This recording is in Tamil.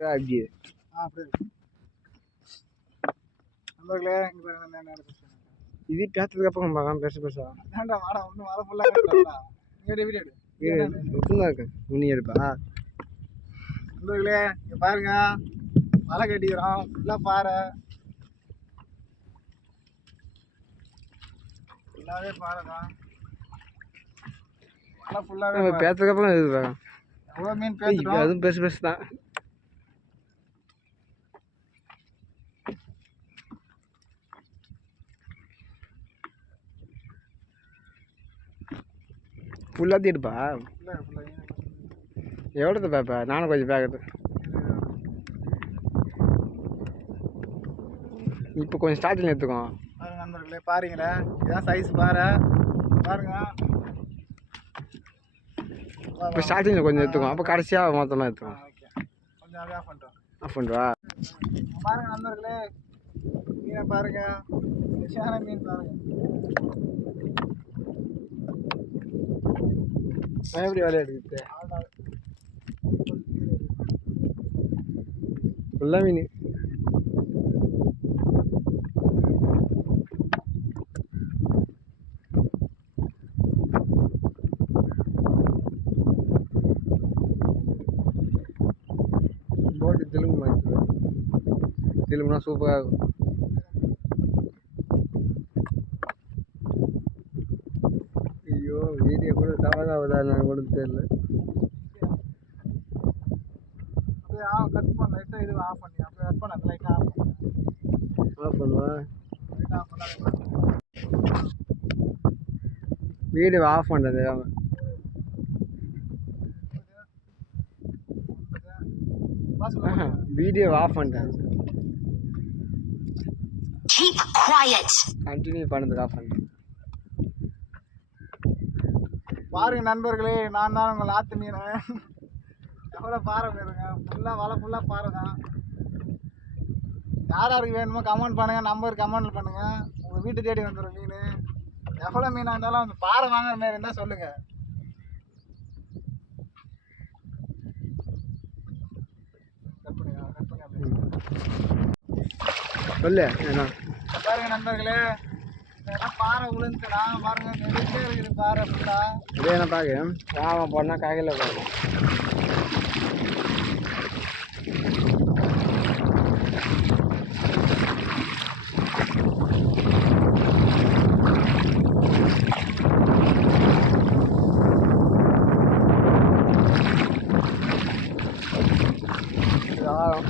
அப்படியே அப்படியே நண்பர்களே இங்கே பாருங்க இது பேசுறதுக்கு அப்புறம் பார்க்கலாம் பெருசா வேண்டாம் வாடா ஒன்றும் வலை ஃபுல்லாக வீடியோ தான் இருக்கு உனி எடுப்பா நண்பர்களே இங்கே பாருங்க வலை கட்டிக்கிறோம் ஃபுல்லாக பாறை ஃபுல்லாகவே பாறை தான் வலை ஃபுல்லாகவே பேசுறதுக்கு அப்புறம் இது எவ்வளோ மீன் பேசிட்டோம் அதுவும் பெருசு தான் ஃபுல்லாக தீடுப்பா எவ்வளோது பேப்பா நானும் கொஞ்சம் பேக்கெட்டு இப்போ கொஞ்சம் ஸ்டார்டிங் எடுத்துக்கோ பாருங்க நண்பர்களே பாருங்களே இதுதான் சைஸ் பாறை பாருங்க இப்போ ஸ்டார்டிங்கில் கொஞ்சம் எடுத்துக்கோ அப்போ கடைசியாக மொத்தமாக எடுத்துக்கோ ஓகே கொஞ்சம் அப்படியே ஆஃப் பண்ணிட்டோம் ஆஃப் பண்ணுவா பாருங்க நண்பர்களே மீனை பாருங்க ஃப்ரெஷ்ஷான மீன் பாருங்க எப்படி வேலை எடுக்குது ஃபுல்லாக மீன் போட்டு திரும்ப மாட்டுது திரும்பினா சூப்பராக இருக்கும் ஐயோ வீடியோ கூட கவர் ஆகுதா நான் கூட தெரியல அப்படியே கட் பண்ண லைட்டாக இது ஆஃப் பண்ணி அப்படியே கட் பண்ண லைட்டாக ஆஃப் பண்ணு ஆஃப் பண்ணுவா லைட்டாக ஆஃப் பண்ணால் வீடியோ ஆஃப் பண்ணுறது வீடியோ ஆஃப் பண்ணிட்டேன் கண்டினியூ பண்ணதுக்கு ஆஃப் பண்ணிட்டேன் பாருங்க நண்பர்களே நான் தான் உங்கள் ஆற்று மீன் எவ்வளோ பாறை மீனுங்க ஃபுல்லாக வலை ஃபுல்லாக பாறை தான் யாருக்கு வேணுமோ கமெண்ட் பண்ணுங்கள் நம்பர் கமெண்ட் பண்ணுங்கள் உங்கள் வீட்டு தேடி வந்துடும் மீன் எவ்வளோ மீனாக இருந்தாலும் அந்த பாறை வாங்குற மாதிரி இருந்தால் சொல்லுங்கள் சொல்லு என்ன பாருங்க நண்பர்களே இதெல்லாம் பாறை விழுந்துடா பாருங்க நெருக்கே இருக்குது பாறை ஃபுல்லாக இதே என்ன பார்க்க ஆமாம் போனால் காய்கறியில் போகும் ஆழம்